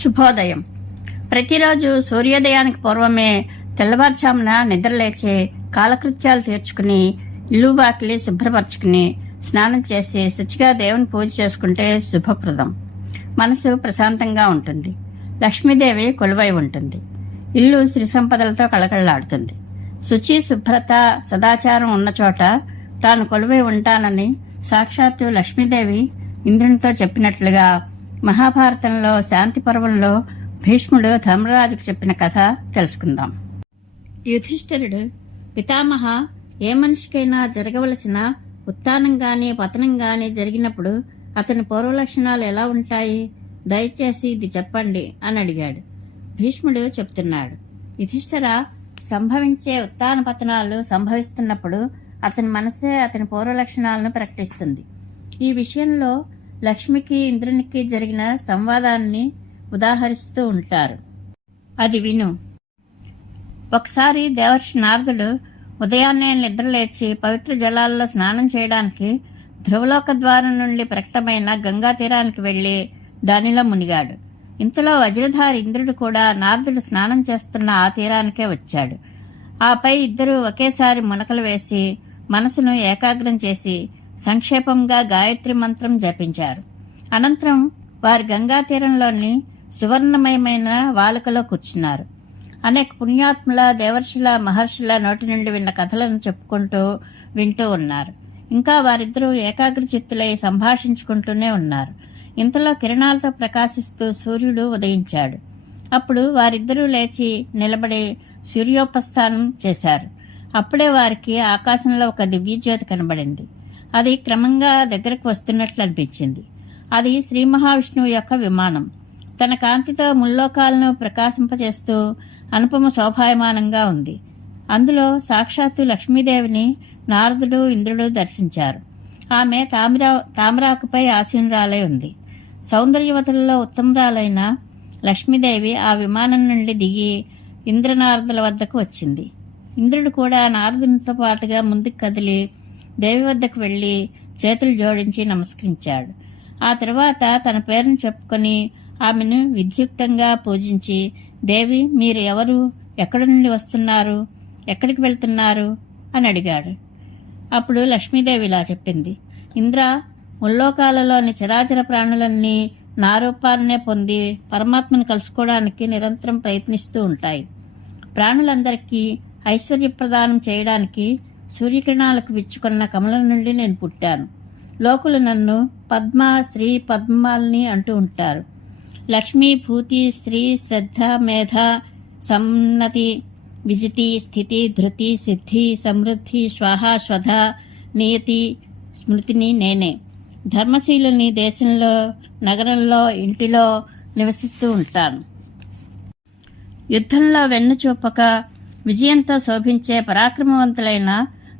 శుభోదయం. ప్రతిరోజు సూర్యోదయానికి పూర్వమే తెల్లవారుజామున నిద్రలేచి కాలకృత్యాలు తీర్చుకుని ఇల్లు వాకిలి శుభ్రపరచుకుని స్నానం చేసి శుచిగా దేవుని పూజ చేసుకుంటే శుభప్రదం. మనసు ప్రశాంతంగా ఉంటుంది. లక్ష్మీదేవి కొలువై ఉంటుంది. ఇల్లు శ్రీ సంపదలతో కళకళలాడుతుంది. శుచి శుభ్రత సదాచారం ఉన్న చోట తాను కొలువై ఉంటానని సాక్షాత్తు లక్ష్మీదేవి ఇంద్రునితో చెప్పినట్లుగా మహాభారతంలో శాంతి పర్వంలో భీష్ముడు ధర్మరాజుకు చెప్పిన కథ తెలుసుకుందాం. యుధిష్ఠిరుడు పితామహ ఏ మనిషికైనా జరగవలసిన ఉత్థానం గాని పతనం గాని జరిగినప్పుడు అతని పూర్వలక్షణాలు ఎలా ఉంటాయి? దయచేసి ఇది చెప్పండి అని అడిగాడు. భీష్ముడు చెప్తున్నాడు యుధిష్ఠిర సంభవించే ఉత్థాన పతనాలు సంభవిస్తున్నప్పుడు అతని మనసే అతని పూర్వలక్షణాలను ప్రకటిస్తుంది. ఈ విషయంలో లక్ష్మికి ఇంద్రునికి జరిగిన సంవాదాన్ని ఉదాహరిస్తూ ఉంటారు. అది విను. ఒకసారి దేవర్షి నారదుడు ఉదయాన్నే నిద్రలేచి పవిత్ర జలాల్లో స్నానం చేయడానికి ధ్రువలోక ద్వారం నుండి ప్రకటమైన గంగా తీరానికి వెళ్ళి దానిలో మునిగాడు. ఇంతలో వజ్రధారి ఇంద్రుడు కూడా నారదుడు స్నానం చేస్తున్న ఆ తీరానికే వచ్చాడు. ఆపై ఇద్దరూ ఒకేసారి మునకలు వేసి మనసును ఏకాగ్రం చేసి సంక్షేపంగా గాయత్రి మంత్రం జపించారు. అనంతరం వారి గంగా తీరంలోని సువర్ణమయమైన వాలుకలో కూర్చున్నారు. అనేక పుణ్యాత్ముల దేవర్షుల మహర్షుల నోటి నుండి విన్న కథలను చెప్పుకుంటూ వింటూ ఉన్నారు. ఇంకా వారిద్దరూ ఏకాగ్ర చిత్తులై సంభాషించుకుంటూనే ఉన్నారు. ఇంతలో కిరణాలతో ప్రకాశిస్తూ సూర్యుడు ఉదయించాడు. అప్పుడు వారిద్దరూ లేచి నిలబడి సూర్యోపస్థానం చేశారు. అప్పుడే వారికి ఆకాశంలో ఒక దివ్యజ్యోతి కనబడింది. అది క్రమంగా దగ్గరకు వస్తున్నట్లు అనిపించింది. అది శ్రీ మహావిష్ణువు యొక్క విమానం. తన కాంతితో ముల్లోకాలను ప్రకాశింపచేస్తూ అనుపమ శోభాయమానంగా ఉంది. అందులో సాక్షాత్తు లక్ష్మీదేవిని నారదుడు ఇంద్రుడు దర్శించారు. ఆమె తామరా తామరాకుపై ఆసీనురాలై ఉంది. సౌందర్యవతులలో ఉత్తమరాలైన లక్ష్మీదేవి ఆ విమానం నుండి దిగి ఇంద్రనారదుల వద్దకు వచ్చింది. ఇంద్రుడు కూడా నారదునితో పాటుగా ముందుకు కదిలి దేవి వద్దకు వెళ్ళి చేతులు జోడించి నమస్కరించాడు. ఆ తర్వాత తన పేరును చెప్పుకొని ఆమెను విద్యుక్తంగా పూజించి దేవి మీరు ఎవరు? ఎక్కడి నుండి వస్తున్నారు? ఎక్కడికి వెళ్తున్నారు? అని అడిగాడు. అప్పుడు లక్ష్మీదేవి ఇలా చెప్పింది. ఇంద్ర ముల్లోకాలలోని చరాచర ప్రాణులన్నీ నా రూపాన్నే పొంది పరమాత్మను కలుసుకోవడానికి నిరంతరం ప్రయత్నిస్తూ ఉంటాయి. ప్రాణులందరికీ ఐశ్వర్య ప్రదానం చేయడానికి సూర్యకిరణాలకు విచ్చుకున్న కమలం నుండి నేను పుట్టాను. లోకులు నన్ను పద్మ శ్రీ పద్మాల్ని అంటూ ఉంటారు. లక్ష్మీ భూతి శ్రీ శ్రద్ధ మేధ సన్నతి విజితి స్థితి ధృతి సిద్ధి సమృద్ధి స్వాహ స్వధ నియతి స్మృతిని నేనే. ధర్మశీలుని దేశంలో నగరంలో ఇంటిలో నివసిస్తూ ఉంటాను. యుద్ధంలో వెన్ను చూపక విజయంతో శోభించే పరాక్రమవంతులైన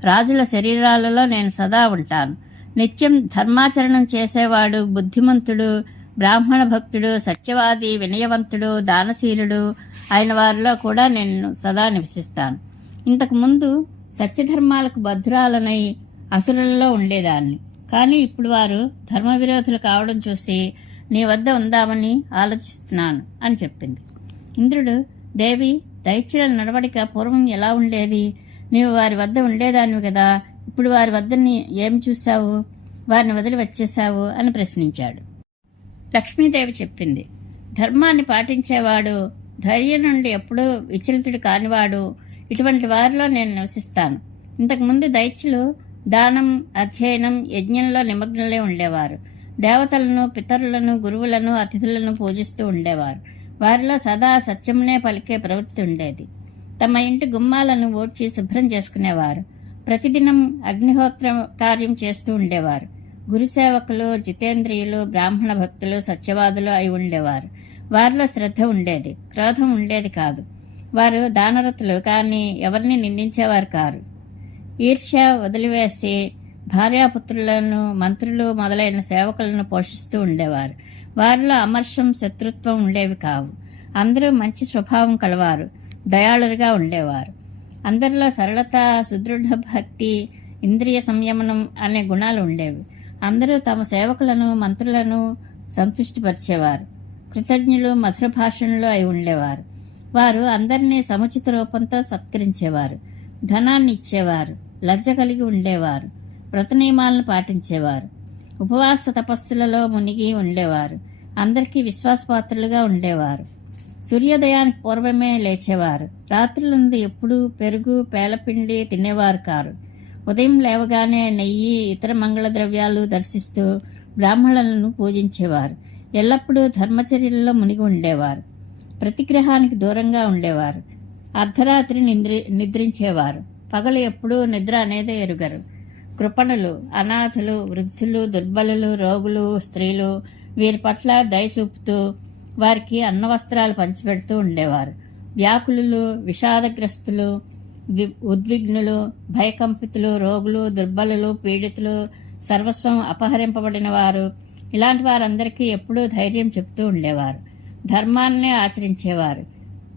రాజుల శరీరాలలో నేను సదా ఉంటాను. నిత్యం ధర్మాచరణం చేసేవాడు బుద్ధిమంతుడు బ్రాహ్మణ భక్తుడు సత్యవాది వినయవంతుడు దానశీలుడు అయిన వారిలో కూడా నేను సదా నివసిస్తాను. ఇంతకుముందు సత్యధర్మాలకు భద్రాలనై అసురులలో ఉండేదాన్ని. కానీ ఇప్పుడు వారు ధర్మ విరోధులు కావడం చూసి నీ వద్ద ఉందామని ఆలోచిస్తున్నాను అని చెప్పింది. ఇంద్రుడు దేవి దైత్యుల నడవడిక పూర్వం ఎలా ఉండేది? నీవు వారి వద్ద ఉండేదానివి కదా. ఇప్పుడు వారి వద్దని ఏం చూశావు? వారిని వదిలి వచ్చేశావు అని ప్రశ్నించాడు. లక్ష్మీదేవి చెప్పింది. ధర్మాన్ని పాటించేవాడు ధైర్యం నుండి ఎప్పుడూ విచలితుడు కానివాడు ఇటువంటి వారిలో నేను నివసిస్తాను. ఇంతకుముందు దైత్యులు దానం అధ్యయనం యజ్ఞంలో నిమగ్నలే ఉండేవారు. దేవతలను పితరులను గురువులను అతిథులను పూజిస్తూ ఉండేవారు. వారిలో సదా సత్యమునే పలికే ప్రవృత్తి ఉండేది. తమ ఇంటి గుమ్మాలను ఊడ్చి శుభ్రం చేసుకునేవారు. ప్రతిదినం అగ్నిహోత్ర కార్యం చేస్తూ ఉండేవారు. గురుసేవకులు జితేంద్రియులు బ్రాహ్మణ భక్తులు సత్యవాదులు అయి ఉండేవారు. వారిలో శ్రద్ధ ఉండేది. క్రోధం ఉండేది కాదు. వారు దానరతులు కానీ ఎవరిని నిందించేవారు కారు. ఈర్ష్య వదిలివేసి భార్యాపుత్రులను మంత్రులు మొదలైన సేవకులను పోషిస్తూ ఉండేవారు. వారిలో అమర్షం శత్రుత్వం ఉండేవి కావు. అందరూ మంచి స్వభావం కలవారు. దయాళులుగా ఉండేవారు. అందరిలో సరళత సుదృఢ భక్తి ఇంద్రియ సంయమనం అనే గుణాలు ఉండేవి. అందరూ తమ సేవకులను మంత్రులను సంతృష్టిపరిచేవారు. కృతజ్ఞులు మధుర భాషణలు అయి ఉండేవారు. వారు అందరినీ సముచిత రూపంతో సత్కరించేవారు. ధనాన్ని ఇచ్చేవారు. లజ్జ కలిగి ఉండేవారు. వ్రత నియమాలను పాటించేవారు. ఉపవాస తపస్సులలో మునిగి ఉండేవారు. అందరికీ విశ్వాసపాత్రులుగా ఉండేవారు. సూర్యోదయానికి పూర్వమే లేచేవారు. రాత్రులందు ఎప్పుడూ పెరుగు పేలపిండి తినేవారు కారు. ఉదయం లేవగానే నెయ్యి ఇతర మంగళ ద్రవ్యాలు దర్శిస్తూ బ్రాహ్మణులను పూజించేవారు. ఎల్లప్పుడూ ధర్మచర్యల్లో మునిగి ఉండేవారు. ప్రతిగ్రహానికి దూరంగా ఉండేవారు. అర్ధరాత్రి నిద్రి నిద్రించేవారు. పగలు ఎప్పుడూ నిద్ర అనేదే ఎరుగరు. కృపణులు అనాథులు వృద్ధులు దుర్బలులు రోగులు స్త్రీలు వీరి పట్ల దయ చూపుతూ వారికి అన్న వస్త్రాలు పంచిపెడుతూ ఉండేవారు. వ్యాకులు విషాదగ్రస్తులు ఉద్విగ్నులు భయకంపితులు రోగులు దుర్బలులు పీడితులు సర్వస్వం అపహరింపబడిన వారు. ఇలాంటి వారందరికీ ఎప్పుడూ ధైర్యం చెప్తూ ఉండేవారు. ధర్మాన్నే ఆచరించేవారు.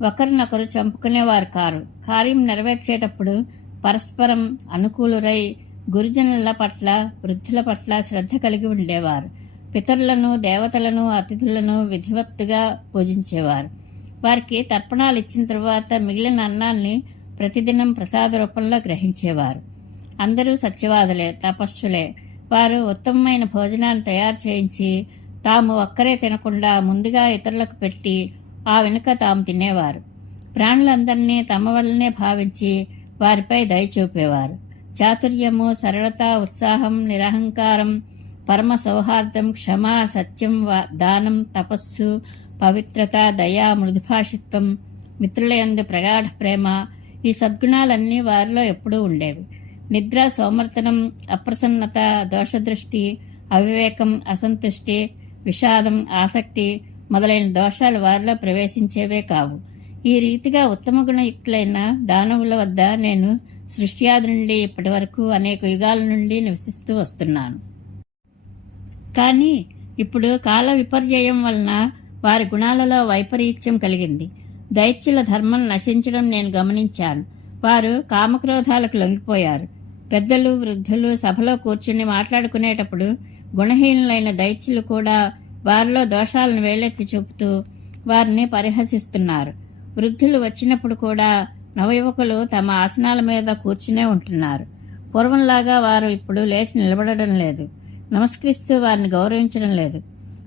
ఒకరినొకరు చంపుకునేవారు కారు. కార్యం నెరవేర్చేటప్పుడు పరస్పరం అనుకూలురై గురుజనుల పట్ల వృద్ధుల పట్ల శ్రద్ధ కలిగి ఉండేవారు. పితరులను దేవతలను అతిథులను విధివత్తుగా పూజించేవారు. వారికి తర్పణాలు ఇచ్చిన తరువాత మిగిలిన అన్నాన్ని ప్రతిదినం ప్రసాద రూపంలో గ్రహించేవారు. అందరూ సత్యవాదులే తపస్సులే. వారు ఉత్తమమైన భోజనాన్ని తయారు చేయించి తాము ఒక్కరే తినకుండా ముందుగా ఇతరులకు పెట్టి ఆ వెనుక తాము తినేవారు. ప్రాణులందరినీ తమ వల్లనే భావించి వారిపై దయ చూపేవారు. చాతుర్యము సరళత ఉత్సాహం నిరహంకారం పరమ సౌహార్దం క్షమ సత్యం వ- దానం తపస్సు పవిత్రత దయా మృదుభాషిత్వం మిత్రులయందు ప్రగాఢ ప్రేమ ఈ సద్గుణాలన్నీ వారిలో ఎప్పుడూ ఉండేవి. నిద్ర సోమర్తనం అప్రసన్నత దోషదృష్టి అవివేకం అసంతుష్టి విషాదం ఆసక్తి మొదలైన దోషాలు వారిలో ప్రవేశించేవే కావు. ఈ రీతిగా ఉత్తమ గుణయుక్తులైన దానవుల వద్ద నేను సృష్ట్యాది నుండి ఇప్పటి వరకు అనేక యుగాల నుండి నివసిస్తూ వస్తున్నాను. కానీ ఇప్పుడు కాల విపర్యయం వలన వారి గుణాలలో వైపరీత్యం కలిగింది. దైత్యుల ధర్మం నశించడం నేను గమనించాను. వారు కామక్రోధాలకు లొంగిపోయారు. పెద్దలు వృద్ధులు సభలో కూర్చుని మాట్లాడుకునేటప్పుడు గుణహీనులైన దైత్యులు కూడా వారిలో దోషాలను వేలెత్తి చూపుతూ వారిని పరిహసిస్తున్నారు. వృద్ధులు వచ్చినప్పుడు కూడా నవయువకులు తమ ఆసనాల మీద కూర్చునే ఉంటున్నారు. పూర్వంలాగా వారు ఇప్పుడు లేచి నిలబడడం లేదు. నమస్కరిస్తూ వారిని గౌరవించడం లేదు.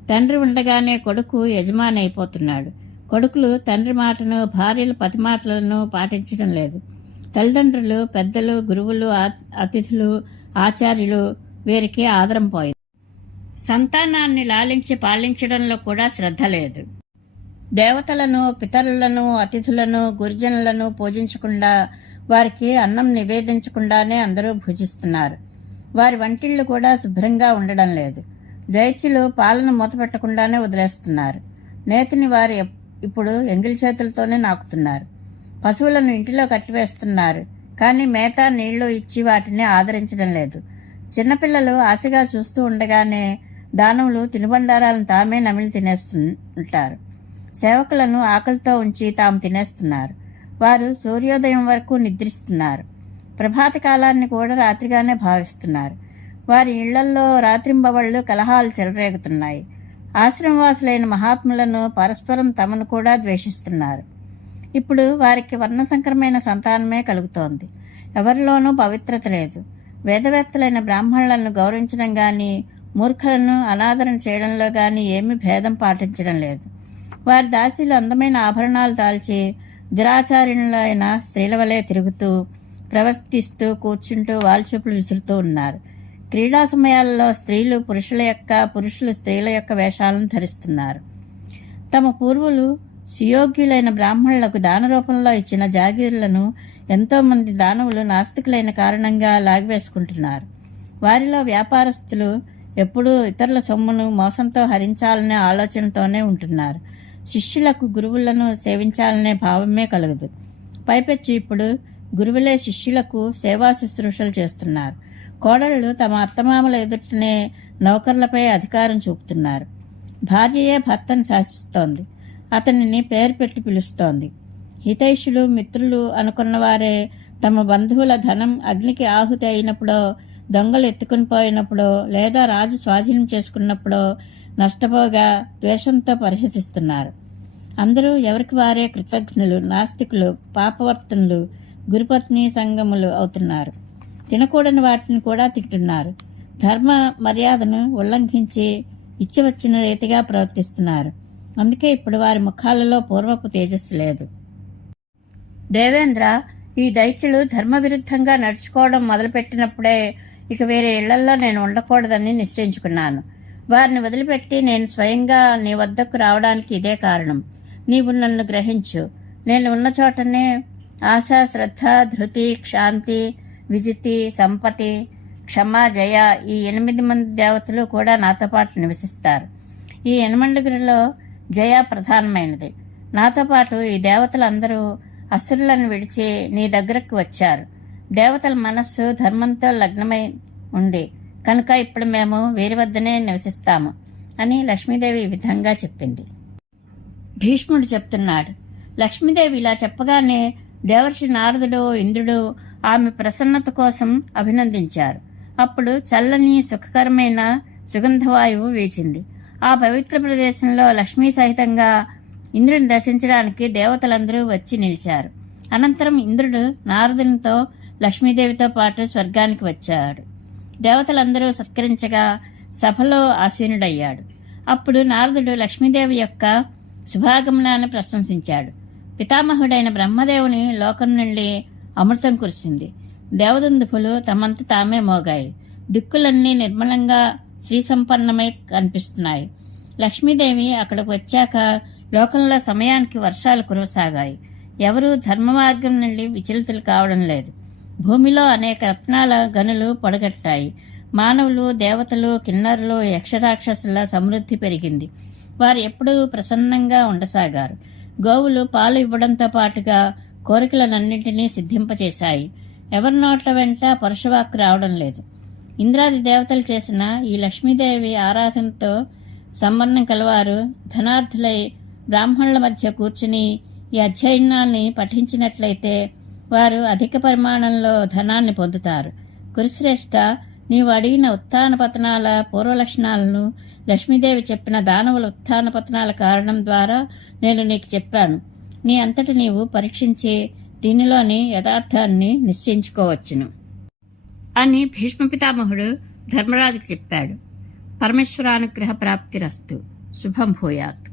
తండ్రి ఉండగానే కొడుకు యజమాని అయిపోతున్నాడు. కొడుకులు తండ్రి మాటను భార్యల పతి మాటలను పాటించడం లేదు. తల్లిదండ్రులు పెద్దలు గురువులు అతిథులు ఆచార్యులు వీరికి ఆదరం పోయింది. సంతానాన్ని లాలించి పాలించడంలో కూడా శ్రద్ధ లేదు. దేవతలను పితరులను అతిథులను గురుజనులను పూజించకుండా వారికి అన్నం నివేదించకుండానే అందరూ భుజిస్తున్నారు. వారి వంటిళ్ళు కూడా శుభ్రంగా ఉండడం లేదు. జైత్యులు పాలను మూతపెట్టకుండానే వదిలేస్తున్నారు. నేతిని వారు ఇప్పుడు ఎంగిలి చేతులతోనే నాకుతున్నారు. పశువులను ఇంటిలో కట్టివేస్తున్నారు. కానీ మేత నీళ్ళు ఇచ్చి వాటిని ఆదరించడం లేదు. చిన్నపిల్లలు ఆశగా చూస్తూ ఉండగానే దానవులు తినుబండారాలను తామే నమిలి తినేస్తుంటారు. సేవకులను ఆకలితో ఉంచి తాము తినేస్తున్నారు. వారు సూర్యోదయం వరకు నిద్రిస్తున్నారు. ప్రభాత కాలాన్ని కూడా రాత్రిగానే భావిస్తున్నారు. వారి ఇళ్ళల్లో రాత్రింబవళ్ళు కలహాలు చెలరేగుతున్నాయి. ఆశ్రమవాసులైన మహాత్ములను పరస్పరం తమను కూడా ద్వేషిస్తున్నారు. ఇప్పుడు వారికి వర్ణసంకరమైన సంతానమే కలుగుతోంది. ఎవరిలోనూ పవిత్రత లేదు. వేదవేత్తలైన బ్రాహ్మణులను గౌరవించడం కానీ మూర్ఖులను అనాదరణ చేయడంలో కానీ ఏమీ భేదం పాటించడం లేదు. వారి దాసీలు అందమైన ఆభరణాలు దాల్చి దురాచార్యులైన స్త్రీల వలె తిరుగుతూ ప్రవర్తిస్తూ కూర్చుంటూ వాల్చూపులు విసురుతూ ఉన్నారు. క్రీడా సమయాల్లో స్త్రీలు పురుషుల యొక్క పురుషులు స్త్రీల యొక్క వేషాలను ధరిస్తున్నారు. తమ పూర్వులు సుయోగ్యులైన బ్రాహ్మణులకు దాన రూపంలో ఇచ్చిన జాగీరులను ఎంతోమంది దానవులు నాస్తికులైన కారణంగా లాగివేసుకుంటున్నారు. వారిలో వ్యాపారస్తులు ఎప్పుడూ ఇతరుల సొమ్మును మోసంతో హరించాలనే ఆలోచనతోనే ఉంటున్నారు. శిష్యులకు గురువులను సేవించాలనే భావమే కలగదు. పైపెచ్చి ఇప్పుడు గురువులే శిష్యులకు సేవా శుశ్రూషలు చేస్తున్నారు. కోడళ్ళు తమ అత్తమామల ఎదుటనే నౌకర్లపై అధికారం చూపుతున్నారు. భార్యయే భర్తను శాసిస్తోంది. అతనిని పేరు పెట్టి పిలుస్తోంది. హితైషులు మిత్రులు అనుకున్నవారే తమ బంధువుల ధనం అగ్నికి ఆహుతి అయినప్పుడో దొంగలు ఎత్తుకుని పోయినప్పుడో లేదా రాజు స్వాధీనం చేసుకున్నప్పుడో నష్టపోగా ద్వేషంతో పరిహసిస్తున్నారు. అందరూ ఎవరికి వారే కృతజ్ఞులు నాస్తికులు పాపవర్తనులు గురుపత్ని సంగములు అవుతున్నారు. తినకూడని వాటిని కూడా తింటున్నారు. ధర్మ మర్యాదను ఉల్లంఘించి ఇచ్చవచ్చిన రీతిగా ప్రవర్తిస్తున్నారు. అందుకే ఇప్పుడు వారి ముఖాలలో పూర్వపు తేజస్సు లేదు. దేవేంద్ర ఈ దైత్యులు ధర్మ విరుద్ధంగా నడుచుకోవడం మొదలుపెట్టినప్పుడే ఇక వేరే ఇళ్ళలో నేను ఉండకూడదని నిశ్చయించుకున్నాను. వారిని వదిలిపెట్టి నేను స్వయంగా నీ వద్దకు రావడానికి ఇదే కారణం. నీవు నన్ను గ్రహించు. నేను ఉన్న చోటనే ఆశ శ్రద్ధ ధృతి క్షాంతి విజితి సంపతి క్షమ జయ ఈ ఎనిమిది మంది దేవతలు కూడా నాతో పాటు నివసిస్తారు. ఈ ఎనమండుగురిలో జయ ప్రధానమైనది. నాతో పాటు ఈ దేవతలందరూ అసురులను విడిచి నీ దగ్గరకు వచ్చారు. దేవతల మనస్సు ధర్మంతో లగ్నమై ఉంది. కనుక ఇప్పుడు మేము వీరి వద్దనే నివసిస్తాము అని లక్ష్మీదేవి ఈ విధంగా చెప్పింది. భీష్ముడు చెప్తున్నాడు. లక్ష్మీదేవి ఇలా చెప్పగానే దేవర్షి నారదుడు ఇంద్రుడు ఆమె ప్రసన్నత కోసం అభినందించారు. అప్పుడు చల్లని సుఖకరమైన సుగంధవాయువు వీచింది. ఆ పవిత్ర ప్రదేశంలో లక్ష్మీ సహితంగా ఇంద్రుని దర్శించడానికి దేవతలందరూ వచ్చి నిలిచారు. అనంతరం ఇంద్రుడు నారదునితో లక్ష్మీదేవితో పాటు స్వర్గానికి వచ్చాడు. దేవతలందరూ సత్కరించగా సభలో ఆసీనుడయ్యాడు. అప్పుడు నారదుడు లక్ష్మీదేవి యొక్క శుభాగమనాన్ని ప్రశంసించాడు. పితామహుడైన బ్రహ్మదేవుని లోకం నుండి అమృతం కురిసింది. దేవదందుపులు తమంత తామే మోగాయి. దిక్కులన్నీ నిర్మలంగా శ్రీ సంపన్నమై కనిపిస్తున్నాయి. లక్ష్మీదేవి అక్కడికి వచ్చాక లోకంలో సమయానికి వర్షాలు కురవసాగాయి. ఎవరూ ధర్మ మార్గం నుండి విచలితులు కావడం లేదు. భూమిలో అనేక రత్నాల గనులు పొడగట్టాయి. మానవులు దేవతలు కిన్నరులు యక్షరాక్షసుల సమృద్ధి పెరిగింది. వారు ఎప్పుడూ ప్రసన్నంగా ఉండసాగారు. గోవులు పాలు ఇవ్వడంతో పాటుగా కోరికలనన్నింటినీ సిద్ధింపచేశాయి. ఎవరి నోట్ల వెంట పరుషవాక్కు రావడం లేదు. ఇంద్రాది దేవతలు చేసిన ఈ లక్ష్మీదేవి ఆరాధనతో సంబంధం కలవారు ధనార్థులై బ్రాహ్మణుల మధ్య కూర్చుని ఈ అధ్యయనాన్ని పఠించినట్లయితే వారు అధిక పరిమాణంలో ధనాన్ని పొందుతారు. కురుశ్రేష్ఠ నీవు అడిగిన ఉత్థాన పతనాల పూర్వలక్షణాలను లక్ష్మీదేవి చెప్పిన దానవుల ఉత్థాన పతనాల కారణం ద్వారా నేను నీకు చెప్పాను. నీ అంతటి నీవు పరీక్షించి దీనిలోని యథార్థాన్ని నిశ్చయించుకోవచ్చును అని భీష్మ పితామహుడు ధర్మరాజుకు చెప్పాడు. పరమేశ్వరానుగ్రహ ప్రాప్తిరస్తు శుభం భూయాత్.